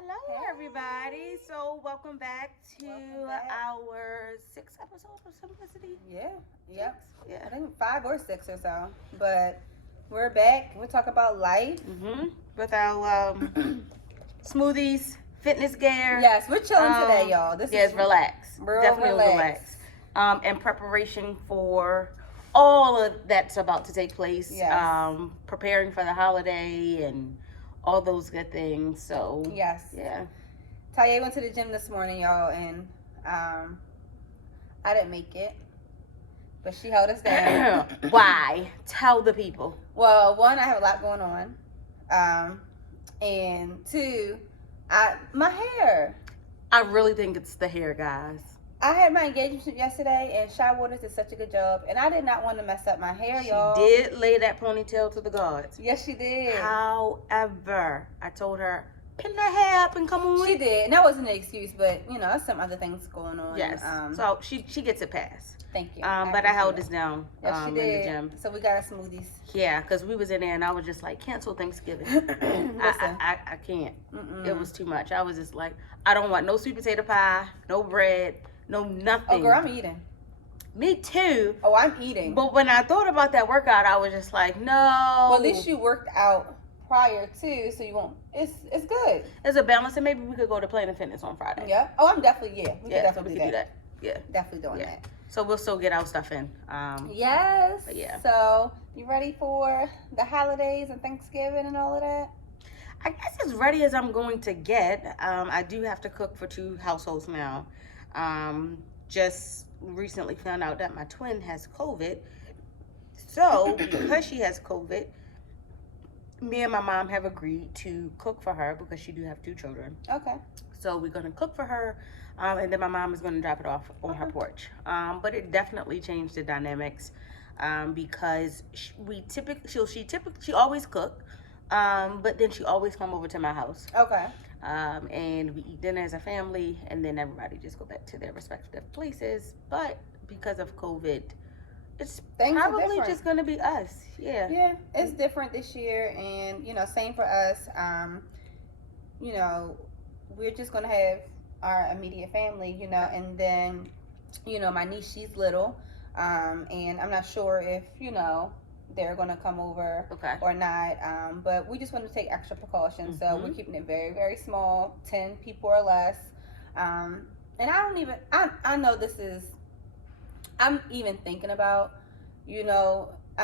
Hello, Hey. everybody. So, welcome back to Welcome back. our sixth episode of Simplicity. Yeah, yep. I Yeah. think 5 or 6 or so. But we're back. We'll talk about life. With our smoothies, fitness gear. Yes, we're chilling today, y'all. This Yes, is relax. real Definitely relax. In preparation for all of that's about to take place. Yes. Preparing for the holiday and all those good things. So, Yes. yeah. Taye went to the gym this morning, y'all, and I didn't make it. But she held us down. Why? Tell the people. Well, one, I have a lot going on. And two, my hair. I really think it's the hair, guys. I had my engagement yesterday, and Shy Waters did such a good job, and I did not want to mess up my hair, y'all. She did lay that ponytail to the gods. Yes, she did. However, I told her, pin the hair up and come on. She did, and that wasn't an excuse, but there's some other things going on. Yes. So she gets a pass. Thank you. But I held this down. Yes, she in did. the gym. So we got our smoothies. Yeah, because we was in there and I was just like, cancel Thanksgiving. Listen. I can't. It was too much. I was just like, I don't want no sweet potato pie, no bread, no nothing. Oh, girl, I'm eating. Me too. Oh, I'm eating. But when I thought about that workout, I was just like, no. Well, at least you worked out prior to, so you won't. It's good. There's a balance, and maybe we could go to Planet Fitness on Friday. Yeah. Oh, I'm definitely We could so we definitely could do that. Yeah. Definitely doing that. So we'll still get our stuff in. Yes. But yeah. So you ready for the holidays and Thanksgiving and all of that? I guess as ready as I'm going to get. I do have to cook for 2 households now. Just recently found out that my twin has COVID. So because she has COVID, me and my mom have agreed to cook for her because she do have 2 children. Okay. So we're gonna cook for her, and then my mom is gonna drop it off on her porch. But it definitely changed the dynamics because she always cook, but then she always come over to my house. Okay. And we eat dinner as a family, and then everybody just go back to their respective places. But because of COVID, it's probably just gonna be us. Yeah. Yeah, it's different this year, and same for us. We're just gonna have our immediate family, and then, my niece, she's little, and I'm not sure if they're gonna come over or not. But we just want to take extra precautions, so we're keeping it very, very small, 10 people or less. And I know this is. I'm even thinking about, I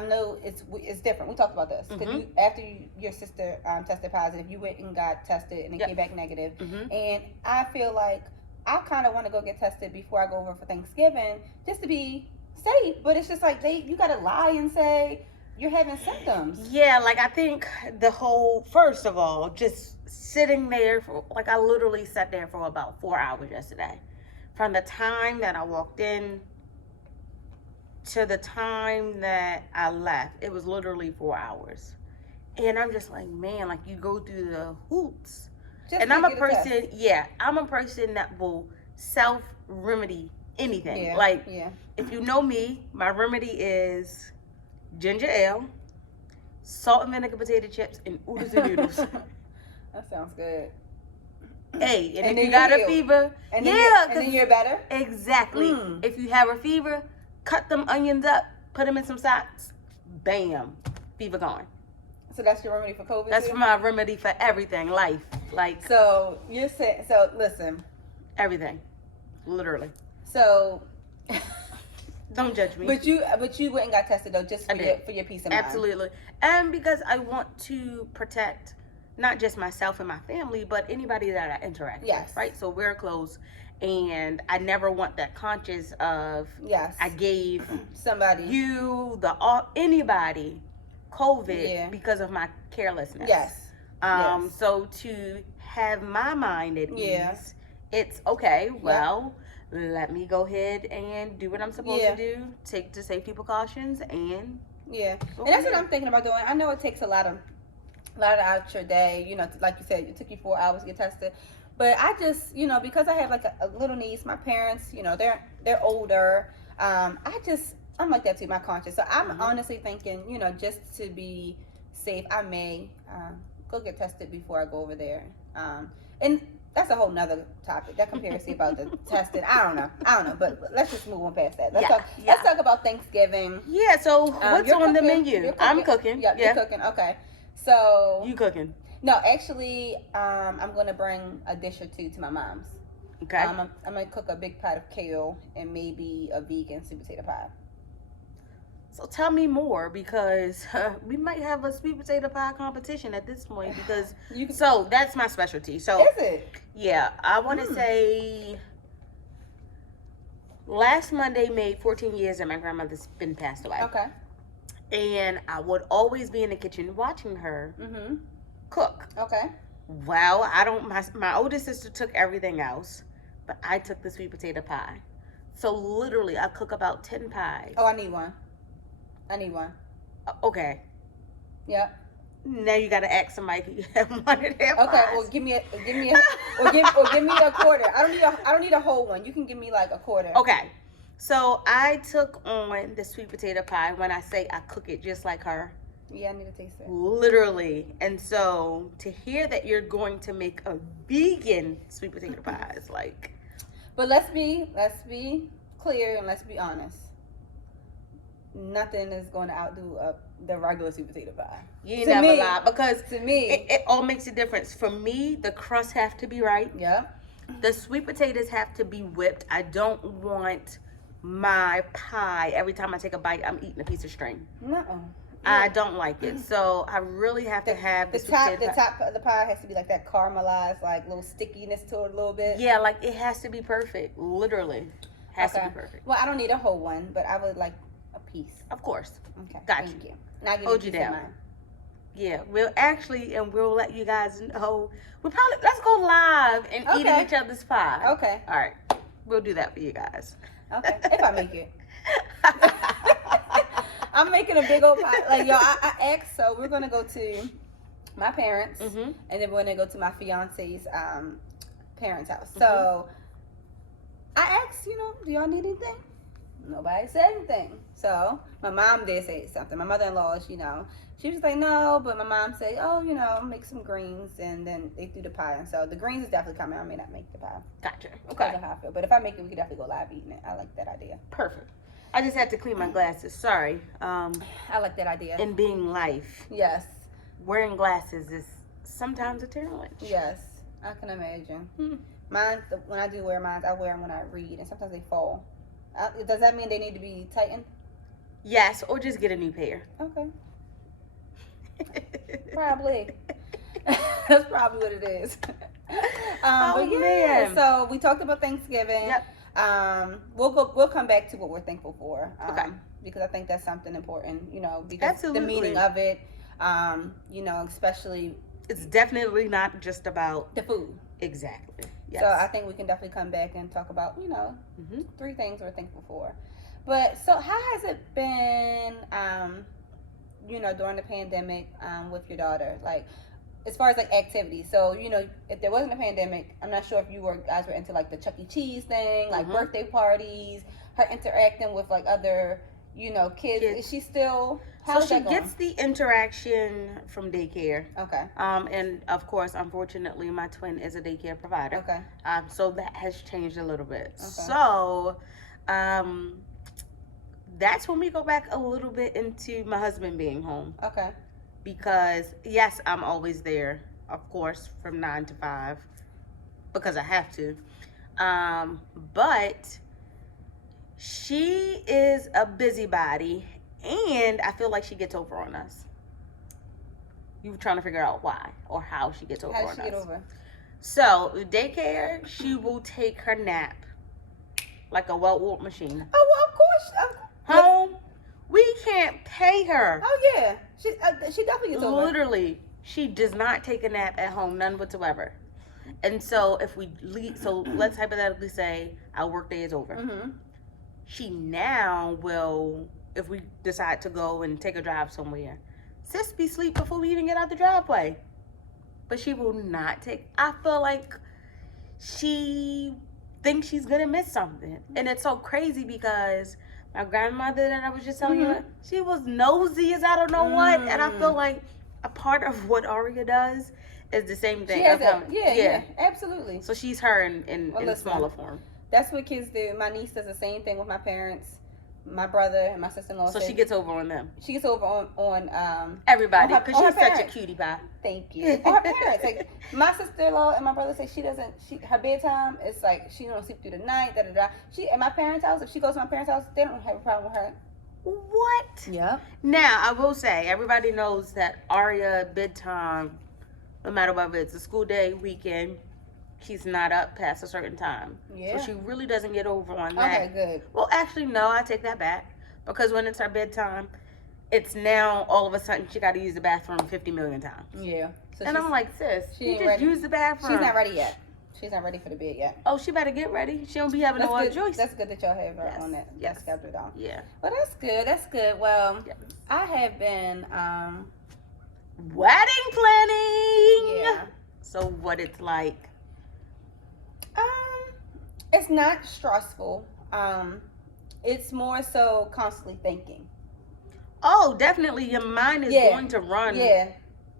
know it's different. We talked about this because after your sister tested positive, you went and got tested and it came back negative. And I feel like I kind of want to go get tested before I go over for Thanksgiving just to be safe. But it's just like you got to lie and say you're having symptoms. Yeah, like I think first of all, just sitting there I literally sat there for about 4 hours yesterday. From the time that I walked in to the time that I left, it was literally 4 hours. And I'm just like, man, you go through the hoops. And I'm a person, I'm a person that will self-remedy anything. If you know me, my remedy is ginger ale, salt and vinegar potato chips, and oodles and noodles. That sounds good. Hey, and if you got a fever, and then you're better? Exactly. If you have a fever, cut them onions up, put them in some socks, bam, fever gone. So that's your remedy for COVID? That's my remedy for everything, life. So you're saying, listen. Everything. Literally. So. Don't judge me. But you went and got tested though, just for your peace of mind. Absolutely. And because I want to protect not just myself and my family, but anybody that I interact with, right? So we're close. And I never want that conscious of I gave somebody anybody COVID because of my carelessness. So to have my mind at ease, it's okay. Well, let me go ahead and do what I'm supposed to do. Take the safety precautions and and that's what I'm thinking about doing. I know it takes a lot out your day. Like you said, it took you 4 hours to get tested. But I just, because I have a little niece, my parents, they're older. I'm like that too, my conscience. So I'm honestly thinking, just to be safe, I may go get tested before I go over there. And that's a whole nother topic. That conspiracy about the testing. I don't know. But let's just move on past that. Let's talk about Thanksgiving. Yeah. So what's on the menu? I'm cooking. Yeah, you're cooking. Okay. So you cooking? No, actually, I'm gonna bring a dish or two to my mom's. Okay. I'm gonna cook a big pot of kale and maybe a vegan sweet potato pie. So tell me more, because we might have a sweet potato pie competition at this point, because so that's my specialty. So is it? Yeah, I want to say last Monday made 14 years that my grandmother's been passed away. Okay. And I would always be in the kitchen watching her cook. Okay. Well, I don't. My oldest sister took everything else, but I took the sweet potato pie. So literally, I cook about 10 pies. Oh, I need one. Okay. Yep. Now you gotta ask somebody if you have one of their pies. Okay. Well, give me a quarter. I don't need a whole one. You can give me like a quarter. Okay. So I took on the sweet potato pie. When I say I cook it just like her. Yeah, I need to taste it. Literally. And so to hear that you're going to make a vegan sweet potato pie is like. But let's be clear and let's be honest. Nothing is going to outdo the regular sweet potato pie. You never lie, because to me it all makes a difference. For me, the crust have to be right. Yeah. The sweet potatoes have to be whipped. I don't want my pie every time I take a bite I'm eating a piece of string. No. I don't like it. So I really have to have the top of the pie has to be like that caramelized, like little stickiness to it a little bit. Yeah, like it has to be perfect. Literally. Has to be perfect. Well, I don't need a whole one, but I would like a piece. Of course. Okay. Gotcha. Thank you. Now hold you down. Yeah, we'll let you guys know. Let's go live and eating each other's pie. Okay. All right. We'll do that for you guys. Okay. If I make it. I'm making a big old pie. Like, yo, I asked, so we're going to go to my parents, and then we're going to go to my fiance's parents' house. So I asked, do y'all need anything? Nobody said anything. So my mom did say something. My mother-in-law, she was like, no, but my mom said, make some greens, and then they threw the pie. And so the greens is definitely coming. I may not make the pie. Gotcha. Okay. Because of how I feel. But if I make it, we could definitely go live eating it. I like that idea. Perfect. I just had to clean my glasses. Sorry. I like that idea. In being life. Yes. Wearing glasses is sometimes a challenge. Yes. I can imagine. Mine, when I do wear mine, I wear them when I read, and sometimes they fall. Does that mean they need to be tightened? Yes, or just get a new pair. Okay. Probably. That's probably what it is. But yeah, man. So we talked about Thanksgiving. Yep. We'll come back to what we're thankful for. Okay. Because I think that's something important, because Absolutely. the meaning of it, especially. It's definitely not just about the food. Exactly. Yes. So I think we can definitely come back and talk about, 3 things we're thankful for. But so how has it been, during the pandemic with your daughter? Like, as far as like activities. So, if there wasn't a pandemic, I'm not sure if you guys were into like the Chuck E. Cheese thing, like birthday parties, her interacting with like other, kids. Is she still... So she gets the interaction from daycare. Okay. And of course, unfortunately, my twin is a daycare provider. Okay. So that has changed a little bit. Okay. So, that's when we go back a little bit into my husband being home. Okay. Because yes, I'm always there, of course, from 9 to 5, because I have to. But she is a busybody. And I feel like she gets over on us. You're trying to figure out why or how she gets over on us. How does she get over? So, daycare, she will take her nap like a well-oiled machine. Oh, well, of course. Home, we can't pay her. Oh, yeah. She definitely gets over. Literally, she does not take a nap at home, none whatsoever. And so, if we leave, so let's hypothetically say our workday is over. She now will... If we decide to go and take a drive somewhere, sis be asleep before we even get out the driveway. But she will not take... I feel like she thinks she's going to miss something. And it's so crazy because my grandmother that I was just telling you, she was nosy as I don't know what. And I feel like a part of what Aria does is the same thing. She has it. Yeah, absolutely. So she's her in smaller form. That's what kids do. My niece does the same thing with my parents, my brother, and my sister-in-law. So she gets over on them. She gets over on everybody, because she's such a cutie pie. Thank you. On her parents, like my sister-in-law and my brother say her bedtime is like she don't sleep through the night. Da da da. She at my parents' house. If she goes to my parents' house, they don't have a problem with her. What? Yeah. Now I will say everybody knows that Aria bedtime, no matter whether it's a school day, weekend, she's not up past a certain time. Yeah. So she really doesn't get over on that. Okay, good. Well, actually, no, I take that back. Because when it's her bedtime, it's now all of a sudden she got to use the bathroom 50 million times. Yeah. So and I'm like, sis, you just ready. use the bathroom. She's not ready yet. She's not ready for the bed yet. Oh, she better get ready. She don't be having no other choice. That's good that y'all have her on that schedule, though. Yeah. Well, that's good. That's good. Well, I have been wedding planning. Yeah. So what it's like? It's not stressful. It's more so constantly thinking. Oh, definitely. Your mind is going to run. Yeah.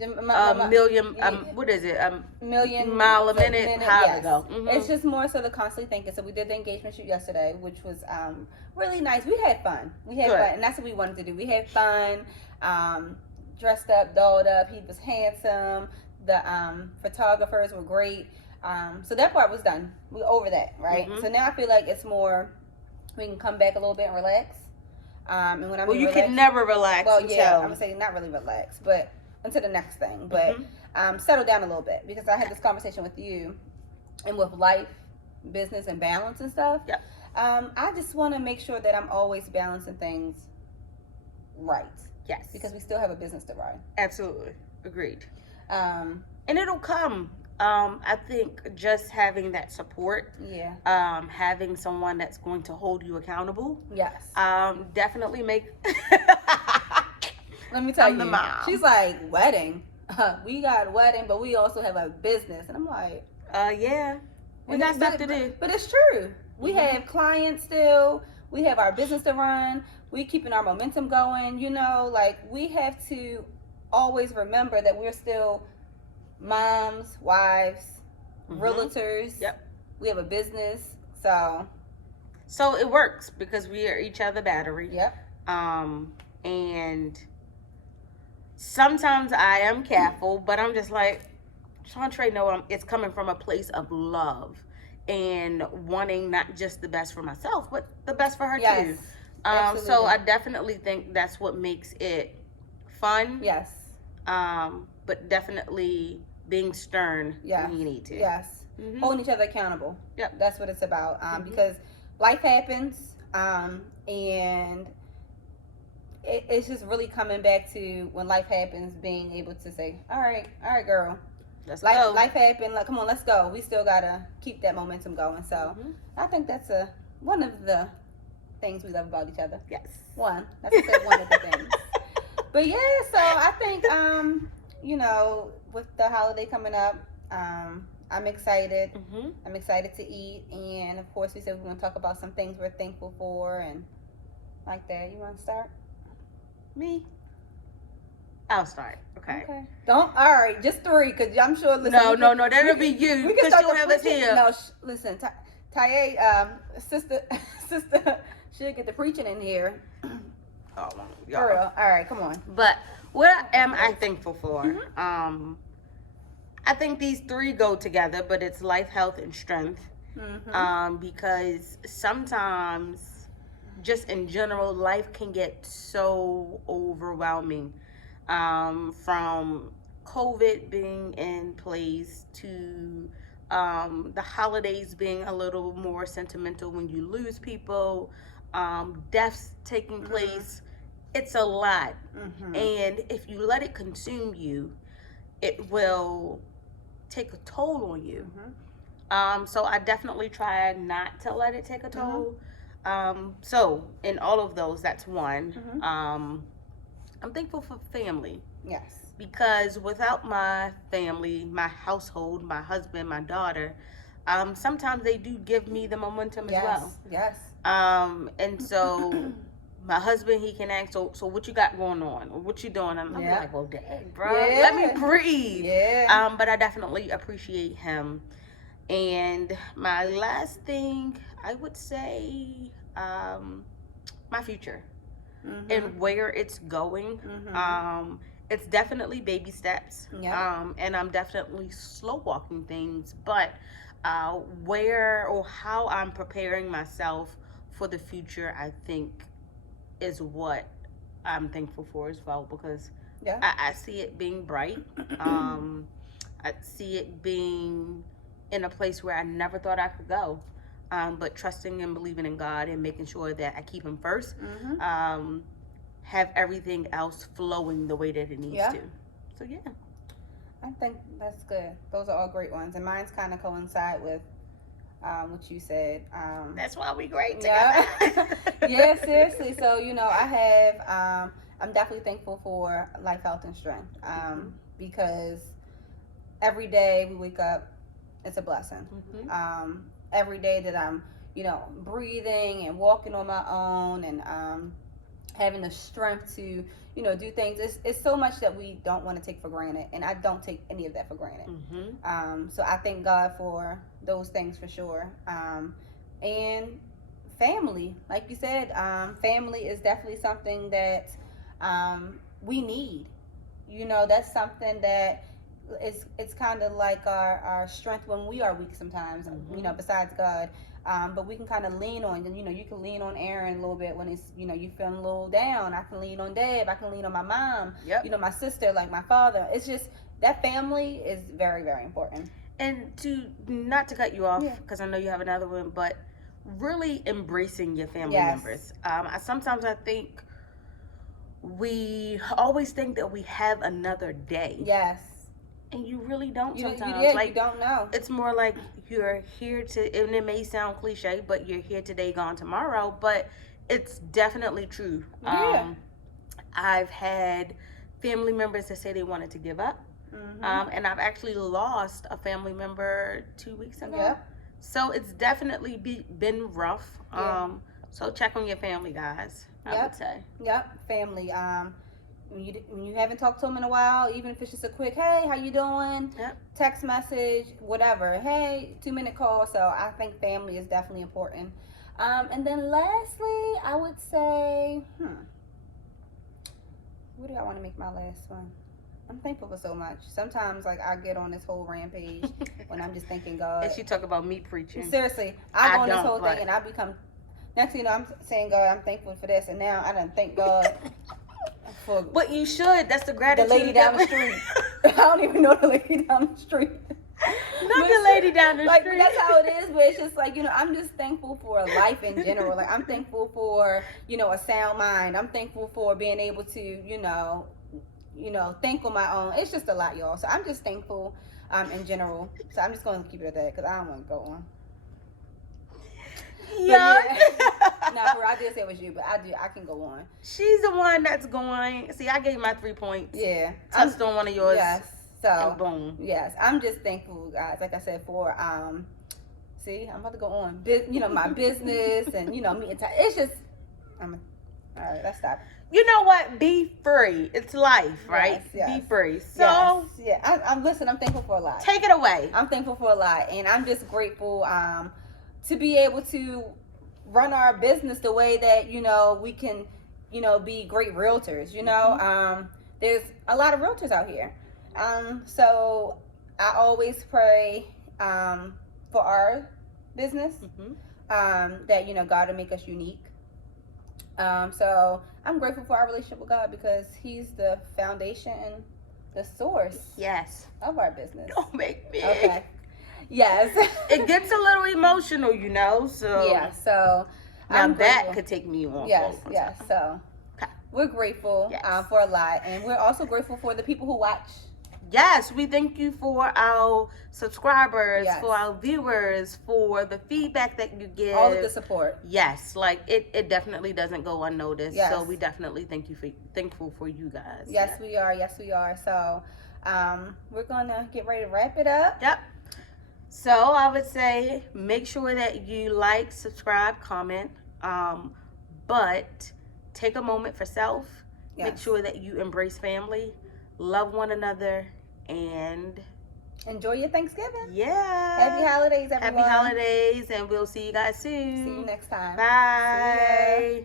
A million. What is it? Million mile a minute. How to go? Mm-hmm. It's just more so the constantly thinking. So we did the engagement shoot yesterday, which was really nice. We had fun. And that's what we wanted to do. We had fun. Dressed up, dolled up. He was handsome. The photographers were great. So that part was done. We're over that, right? Mm-hmm. So now I feel like it's more, we can come back a little bit and relax. And when you can never relax. Well, yeah, I'm gonna say not really relax, but until the next thing. But settle down a little bit, because I had this conversation with you, and with life, business, and balance and stuff. Yeah. I just want to make sure that I'm always balancing things right. Yes. Because we still have a business to run. Absolutely. Agreed. And it'll come. I think just having that support, having someone that's going to hold you accountable, definitely make. Let me tell you, the mom. She's like, wedding. We got a wedding, but we also have a business, and I'm like, yeah, we got stuff to do. But it's true. We have clients still. We have our business to run. We keeping our momentum going. You know, like we have to always remember that we're still moms, wives, realtors. Yep. We have a business, so it works because we are each other battery. Yep. And sometimes I am careful, but I'm just like, Chantre, it's coming from a place of love and wanting not just the best for myself, but the best for her too. So I definitely think that's what makes it fun. Yes. But definitely being stern when you need to. Yes. Holding each other accountable. Yep. That's what it's about. Because life happens, and it's just really coming back to when life happens, being able to say, all right, girl. Let's go. Life happened. Like, come on, let's go. We still gotta keep that momentum going. So I think that's one of the things we love about each other. Yes. One. That's one of the things. But yeah, so I think with the holiday coming up, I'm excited. I'm excited to eat, and of course we said we're gonna talk about some things we're thankful for and like that. You want to start? Me? I'll start. Okay. All right, just 3, because I'm sure. Listen, no, that'll be you. We can start you'll have us here. No, listen, Taye, sister, she'll get the preaching in here. Oh, girl. All right, come on. But what am I thankful for? I think these 3 go together, but it's life, health, and strength. Because sometimes, just in general, life can get so overwhelming. From COVID being in place to the holidays being a little more sentimental when you lose people, deaths taking place. It's a lot. And if you let it consume you, it will take a toll on you. So I definitely try not to let it take a toll. So in all of those, that's one. I'm thankful for family. Yes. Because without my family, my household, my husband, my daughter, sometimes they do give me the momentum as well. Yes. And so my husband, he can ask, so what you got going on? Or what you doing? I'm like, well, dang, bro, Yeah. let me breathe. Yeah. But I definitely appreciate him. And my last thing, I would say, my future and where it's going. It's definitely baby steps. And I'm definitely slow walking things, but where or how I'm preparing myself for the future, I think, is what I'm thankful for as well, because I see it being bright. I see it being in a place where I never thought I could go. But trusting and believing in God and making sure that I keep him first. Have everything else flowing the way that it needs to. So yeah. I think that's good. Those are all great ones. And mine's kind of coincide with what you said. That's why we great together. Yeah, seriously. So, I have, I'm definitely thankful for life, health, and strength. Because every day we wake up, it's a blessing. Every day that I'm, breathing and walking on my own and having the strength to, do things. It's so much that we don't want to take for granted, and I don't take any of that for granted. So I thank God for those things for sure. And family, like you said, family is definitely something that we need. That's something that it's kind of like our strength when we are weak sometimes. Besides God. But we can kind of lean on, you can lean on Aaron a little bit when it's, you feeling a little down. I can lean on Deb. I can lean on my mom, my sister, like my father. It's just that family is very, very important. And not to cut you off, because I know you have another one, but really embracing your family members. Sometimes I think we always think that we have another day. And you really don't sometimes. You don't know. It's more like you're here and it may sound cliche, but you're here today, gone tomorrow. But it's definitely true. I've had family members that say they wanted to give up. And I've actually lost a family member 2 weeks ago. So it's definitely been rough. So check on your family, guys, I would say. Family. When you haven't talked to them in a while, even if it's just a quick, hey, how you doing? Text message, whatever. Hey, 2-minute call. So I think family is definitely important. And then lastly, I would say, what do I want to make my last one? I'm thankful for so much. Sometimes, I get on this whole rampage when I'm just thanking God. And she talk about me preaching. Seriously, I go on this whole thing and I become, next thing you know, I'm saying, God, I'm thankful for this. And now I done thank God. But you should. That's the gratitude. The lady down the street. I don't even know the lady down the street. Not the lady down the street. That's how it is. But it's just I'm just thankful for life in general. I'm thankful for a sound mind. I'm thankful for being able to think on my own. It's just a lot, y'all. So I'm just thankful in general. So I'm just going to keep it at that because I don't want to go on. I did say it was you, but I can go on. She's the one that's going. See, I gave my 3 points. Touched on one of yours. So and boom. I'm just thankful, guys. Like I said, for see, I'm about to go on. My business and meeting time. It's just all right. Let's stop. You know what? Be free. It's life, right? Be free. So I'm thankful for a lot. Take it away. I'm thankful for a lot, and I'm just grateful to be able to run our business the way that we can be great realtors. There's a lot of realtors out here, so I always pray for our business, that God will make us unique. So I'm grateful for our relationship with God because He's the foundation and the source of our business. Don't make me. Okay. Yes. It gets a little emotional, so so now that could take me on. So we're grateful for a lot, and we're also grateful for the people who watch. We thank you for our subscribers, for our viewers, for the feedback that you give, all of the support. It definitely doesn't go unnoticed. So we definitely thankful for you guys. We are. So we're gonna get ready to wrap it up. So I would say make sure that you like, subscribe, comment, but take a moment for self. Yes. Make sure that you embrace family, love one another, and enjoy your Thanksgiving. Yeah. Happy holidays, everyone. Happy holidays, and we'll see you guys soon. See you next time. Bye.